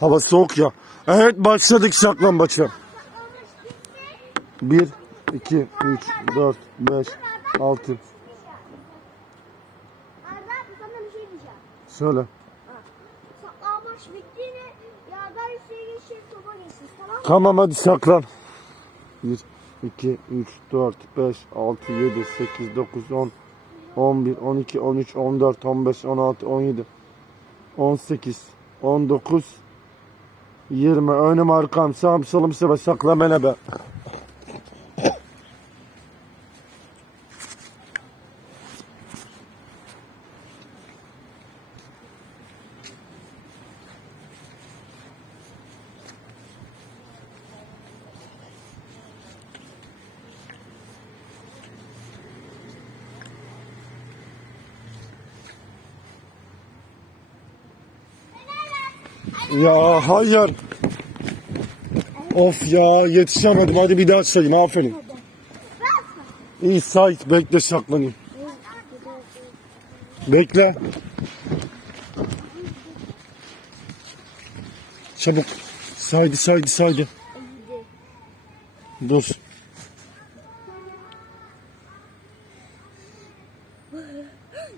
Hava soğuk ya. Evet başladık saklambaça. 1, 2, 3, 4, 5, 6. Arda. Söyle. Saklambaç bittiğinde yerden üstüne geçecek topa geçsin tamam mı? Tamam hadi saklan. 1, 2, 3, 4, 5, 6, 7, 8, 9, 10, 11, 12, 13, 14, 15, 16, 17, 18, 19, 20. Önüm arkam sağım solum sıra sakla beni be. Ya hayır. Of ya yetişemedim. Hadi bir daha sayayım. Aferin. İyi say. Bekle saklanayım. Bekle. Çabuk. Saydı saydı saydı. Dur.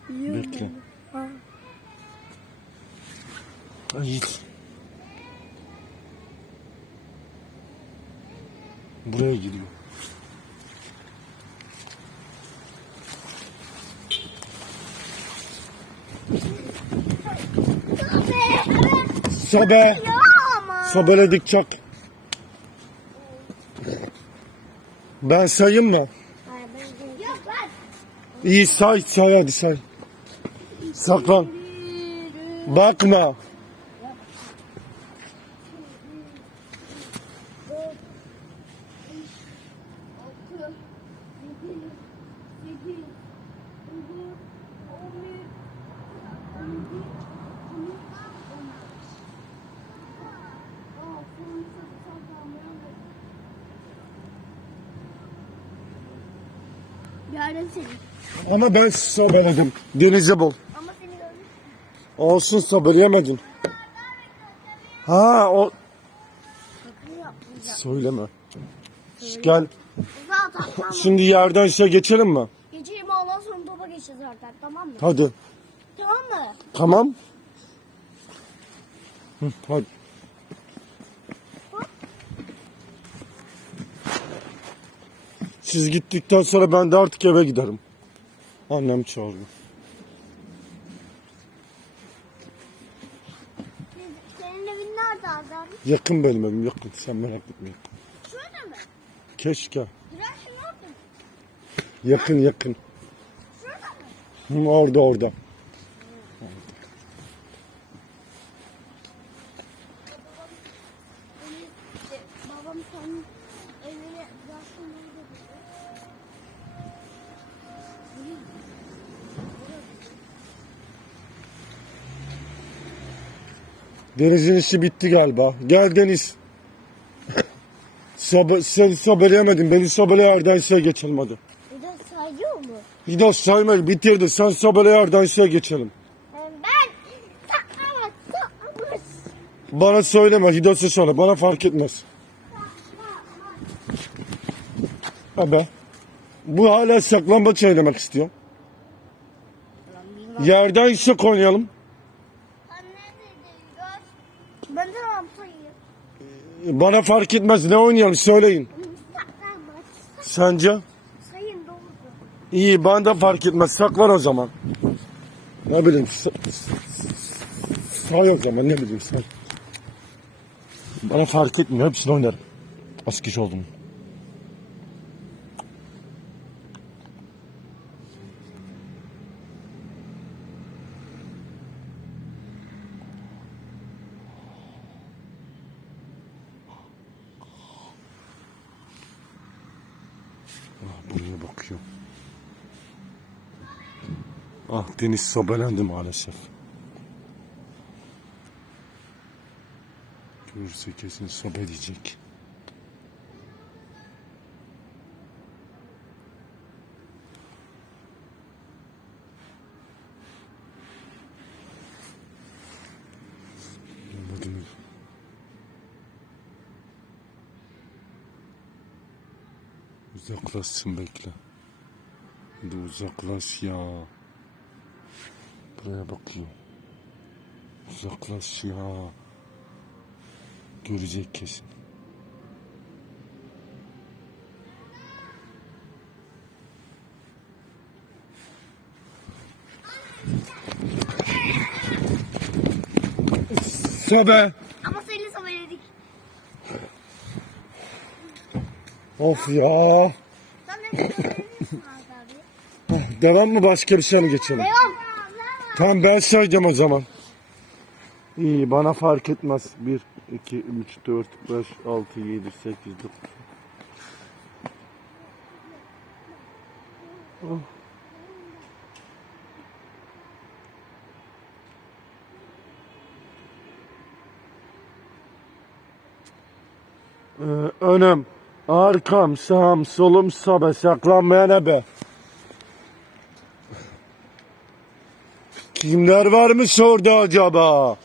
Bekle. Ay. Buraya gidiyor. Sobe. Sobeledik çok. Ben sayayım mı? Hayır ben Yok lan. İyi say say hadi say. Saklan. Bakma. Yarın seni. Ama ben sobeledim. Denize bol. Ama seni gördüm. Olsun sobeleyemedin. Ha o Sakın yapmayacağım. söyleme. Şş, Gel. Zaten tamam. Şimdi yerden şey geçelim mi? Geçeyim ondan sonra topa geçeceğiz zaten tamam mı? Hadi. Tamam mı? Tamam. Hı, hadi. Siz gittikten sonra ben de artık eve giderim. Annem. Biz- Senin evin nerede Arda? Yakın benim evim yakın. Sen merak etme. Şurada mı? Keşke. Güneşin orada mı? Yakın yakın. Şurada mı? Hı, orada orada. İşte babam senin evine bıraksın nerede dedi. Deniz'in işi bitti galiba. Gel Deniz. Sobe, seni sobeleyemedin. Beni sobele yerden şey geçelim hadi. Bir de sayıyor mu? Bir de saymayı bitirdi. Sen sobele yerden şey geçelim. Ben saklamak. Bana söyleme. Hidos'a söyle. Bana fark etmez. Abi. Bu hala saklambaç oynamak istiyor. Yerden işte oynayalım. Ben de yapayım? Bana fark etmez. Ne oynayalım söyleyin. Sence? Sayın doğru. İyi bana da fark etmez. Saklan o zaman. Ne bileyim. Sa say o zaman ne bileyim say. Bana fark etmiyor. Hepsini oynarım. Az kişi oldum. Ah, buraya bakıyor. Ah Deniz sobelendi maalesef. Görürse kesin sobeleyecek. Anladınız. Uzaklaşsın bekle. Hadi uzaklaş ya. Buraya bakıyor. Uzaklaş ya. Görecek kesin. Sobe. Ama seni sabeledik. Of ya. Sen ne sabeledik abi? Devam mı başka bir şey mi geçelim? Devam. Tamam ben sayacağım o zaman. İyi bana fark etmez. 1, 2, 3, 4, 5, 6, 7, 8, 9. Oh. Ee, önüm, arkam, sağım, solum, sabe, saklanmayan ebe. Kimler varmış orada acaba?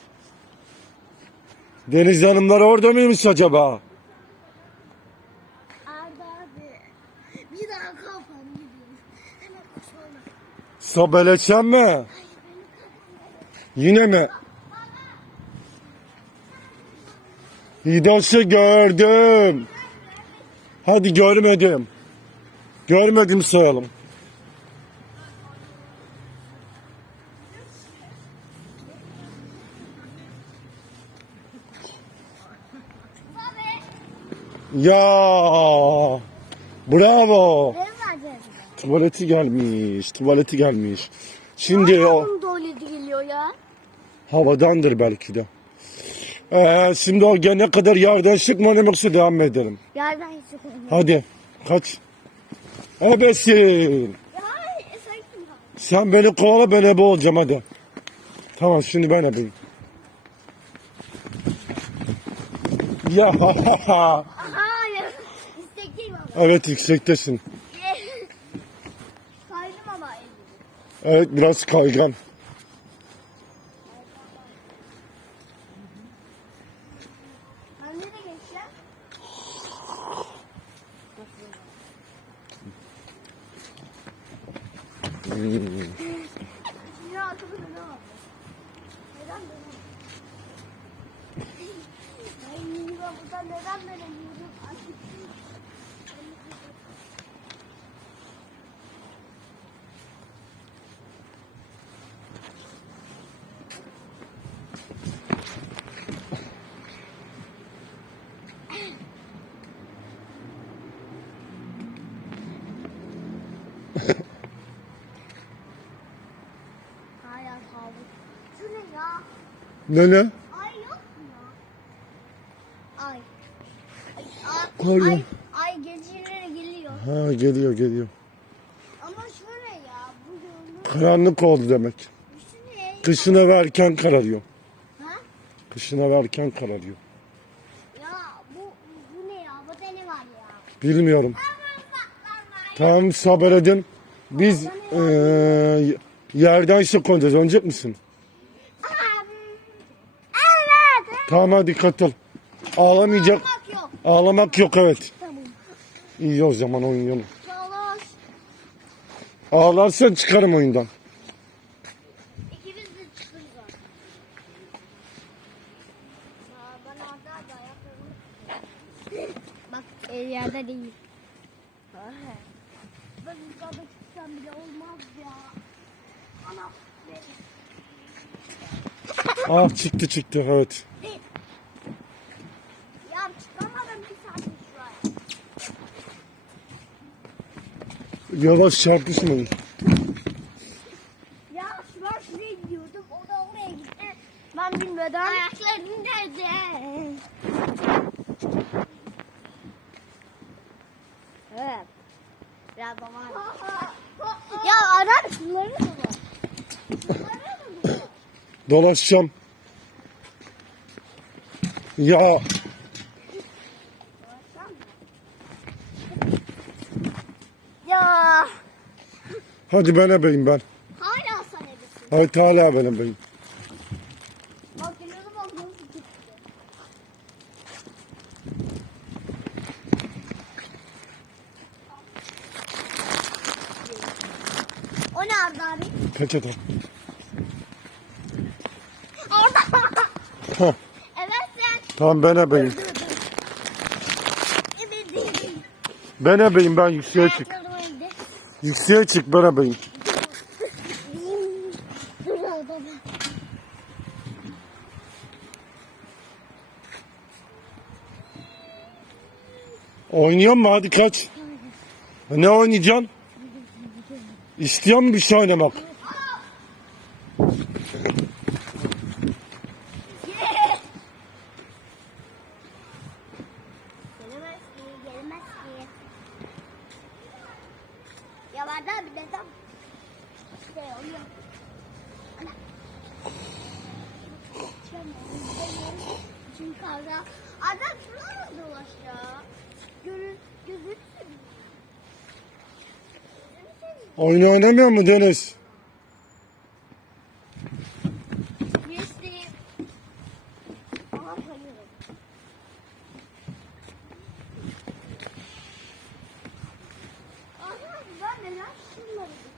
Deniz hanımlar orada mıymış acaba? Arda abi. Bir daha kafam gidiyor. Hemen koşalım. Sobeleşen mi? Yine mi? Hidası gördüm. Hadi görmedim. Görmedim sayalım. Ya bravo. Tuvaleti gelmiş. Tuvaleti gelmiş. Şimdi o tuvaleti geliyor ya. havadandır belki de. Ee, şimdi o gene kadar yerden çıkmadan yoksa devam edelim. Yerden hiç yok. Hadi kaç. Ebesin. Ya sen kim? Sen beni kovala ben ebe olacağım hadi. Tamam şimdi ben ebeyim. Ya Aha. Evet yüksektesin. Saydım ama. Evet biraz kaygan. Ben nereye geçeceğim? Ya arkadaşım ne var? Neden böyle? Ay ben buradan neden böyle yürüyorum? Ay. Hala kabus. Şu ne ya? Ne ne? Ay yok mu? Ay. Ay, Ay ay, ay, geceleri geliyor. Ha geliyor geliyor. Ama şu ne ya? Bu yolun Karanlık oldu demek. şu ne? Kışın hava erken kararıyor. Ha? Kışın hava erken kararıyor. Ya bu, bu ne ya? Bu da ne var ya? Bilmiyorum. Tamam sabredin. Biz eee yerden çıkacağız. Oynayacak mısın? Evet. Tamam hadi katıl. Ağlamayacak. Bak yok. Ağlamak yok evet. Tamam. İyi o zaman oynayalım. Çalış. Ağlarsan çıkarım oyundan. İkimiz de çıkırız zaten. Aa, ben orada da ayaklarımı Bak el yerde değil. Ay. Ben yukarıda çıksam bile olmaz ya. Ana. Ah çıktı çıktı evet. Ya çıkamadım bir saat şu an. Yavaş çarpışmayın. Ya şuraya şuraya gidiyordum. O da oraya gitti. Ben bilmeden. Ayaklarım nerede? Evet. Biraz var. ya arar şunları mı? Dolaşacağım. Ya. Hadi ben ebeyim ben. Hala sen ebesin. Hayır hala ben ebeyim. Bak geliyorum bak nasıl çıktı. O nerede abi? Peçete. Orada. Evet sen. Tamam ben ebeyim. Ben ebeyim ben yükseğe çık. Yükseğe çık orada. Oynuyor mu? Hadi kaç. Ne oynayacaksın? İstiyor musun bir şey oynamak? Bir de tam şey oluyor. Ana. Çünkü kavga. Adam şuraya dolaş ya. Görün. Gözünü seveyim. Oyun oynamıyor mu Deniz? Geçti. Aha tanıyorum. Aha ben neden şunları geçiyorum?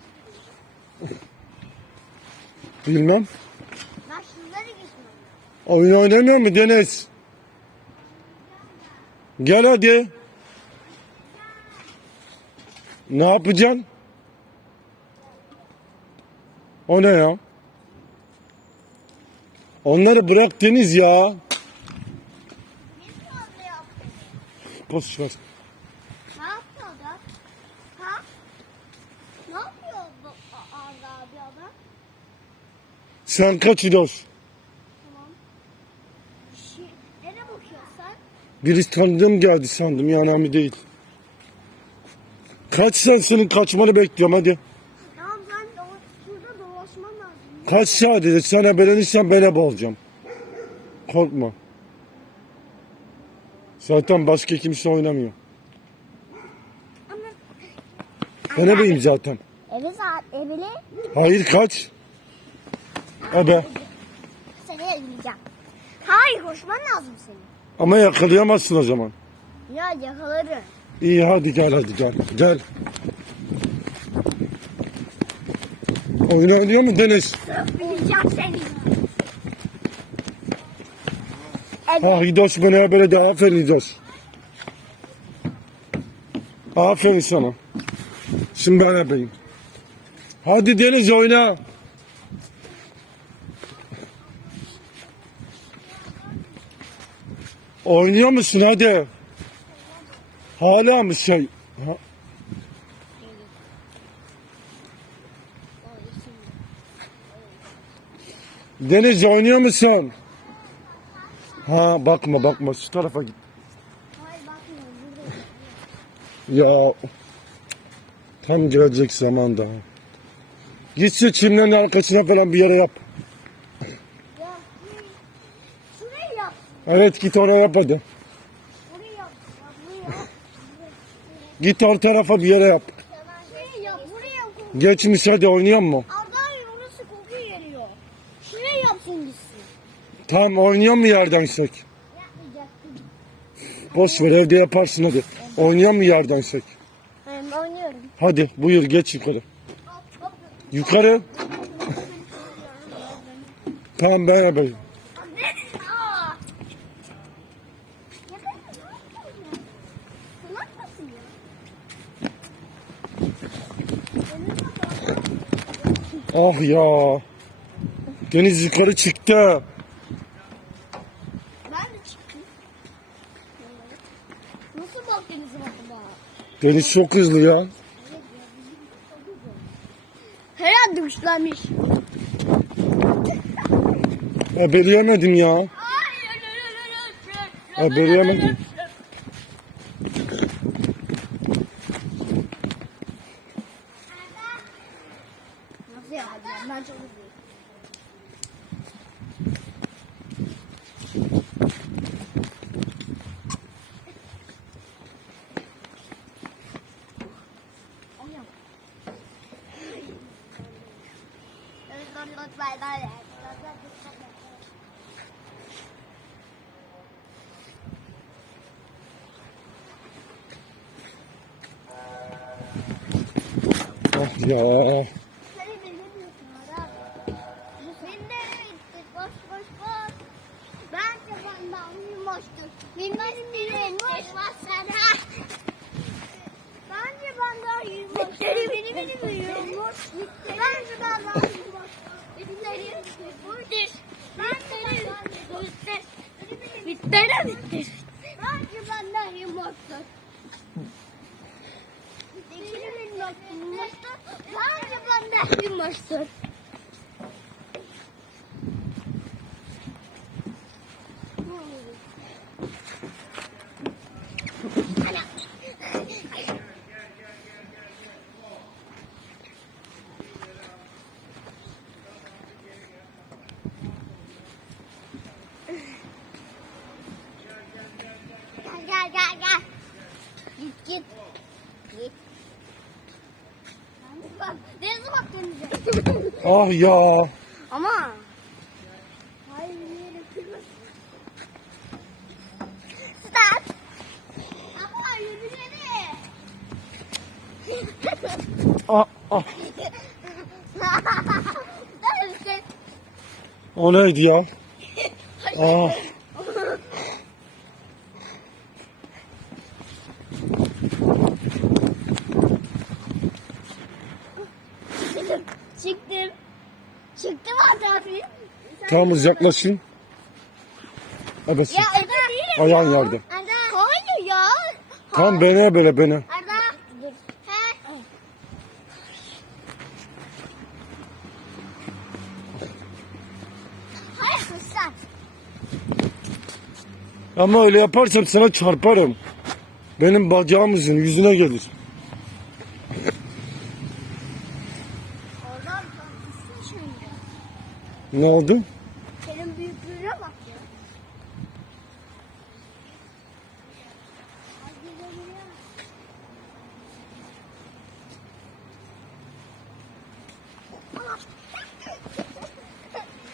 Bilmem. Ben şunları geçmiyorum. Oyun oynamıyor mu Deniz? Gel hadi. Ne yapacaksın? O ne ya? Onları bırak Deniz ya. Boş ver. Ne yaptı adam? Ha? Ne yapıyor bu A- Arda abi adam? Sen kaç İdoş? Tamam. Nereye bakıyorsun sen? Birisi tanıdığım geldi sandım ya önemli değil. Kaç sen senin kaçmanı bekliyorum hadi. Tamam ben de o- şurada dolaşmam lazım. Kaç sadece sen ebelenirsen ben ebe olacağım. Korkma. Zaten başka kimse oynamıyor. Ama Ben ebeyim zaten. Evi saat evli Hayır kaç. Ebe. seni evleyeceğim. Hayır koşman lazım senin. Ama yakalayamazsın o zaman. Ya yakalarım. İyi hadi gel hadi gel. Gel. Oyun oynuyor mu Deniz? Bileceğim seni. Ha İdoş bana böyle de aferin İdoş. Aferin sana. Şimdi ben ebeyim. Hadi Deniz oyna. Oynuyor musun hadi? Hala mı şey? Deniz oynuyor musun? Ha bakma bakma şu tarafa git. Ya tam gelecek zaman daha. Git şu çimlerin arkasına falan bir yere yap. Ya şey, şurayı yap. Evet git oraya yap hadi. Yap. Yap. Git o tarafa bir yere yap. Şurayı yap. Buraya koy. Geçmiş hadi orası koku geliyor. Şuraya yapsın gitsin. Tamam oynuyor mu yerden sek? Yapmayacaktım. Boş ver evde yaparsın hadi. Oynuyor mu yerden sek? Ben oynuyorum. Hadi buyur geç yukarı. Yukarı. Tamam ben yapayım. Aa. Yakın mı? Salak mısın ya? Ah ya. Deniz yukarı çıktı. Ben de çıktım. Nasıl bak denize bakma? Deniz çok hızlı ya. Herhalde güçlenmiş. Ebeleyemedim ya. Ebeleyemedim. Nasıl unutmayın. Ah ya. Bence ben daha yumuştum. Benim benim yumuştum. Bence ben daha yumuştum. Ah ya. Ama. Hayır yere kırmasın. Start. Ama yürüyene. Ah, ah. O neydi ya? Ah. Çıktım. Çıktım. Çıktım abi. Tamam uzaklaşın. Evet. Ya Arda değil. Ayağın yerde. Arda. Hayır ya. Tamam beni böyle beni. Arda. Dur. He. Hayır sen. Ama öyle yaparsam sana çarparım. Benim bacağımızın yüzüne gelir. Oradan sen şimdi. Ne oldu? Senin büyüklüğüne bak ya.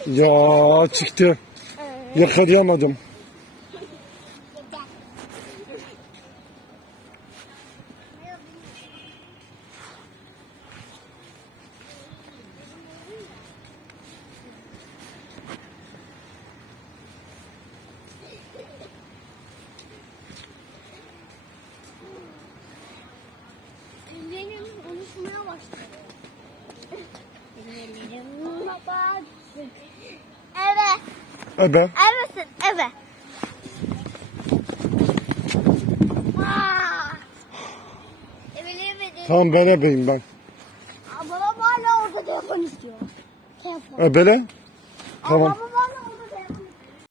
Ya çıktı. Yakalayamadım. Ebe. Aa! Eveleyemedi. Tamam ben ebeyim ben. Babam hala orada telefon istiyor. Telefon. Ebele. Tamam. Babam